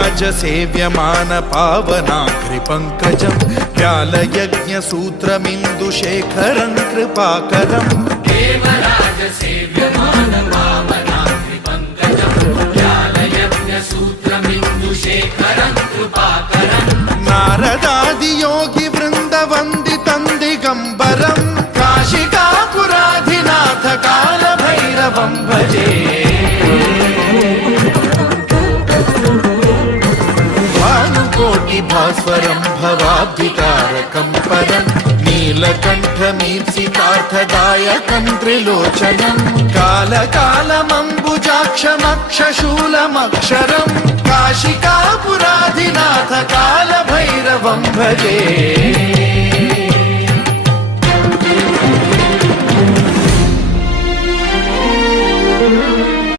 देवराजसेव्यमान पावनाग्रिपङ्कजं व्यालयज्ञसूत्रमिन्दुशेखरं कृपाकरं देवराजसेव्यमान पावनाग्रिपङ्कजं व्यालयज्ञसूत्रमिन्दुशेखरं कृपाकरं नारदादियोगिवृन्दवन्दितं दिगम्बरं काशिकापुराधिनाथ कालभैरवं भजे भास्वरं भवाब्धितारकं परं नीलकण्ठमीप्सितार्थदायकं त्रिलोचनं कालकालमम्बुजाक्षमक्षशूलमक्षरं काशिकापुराधिनाथ कालभैरवं भजे।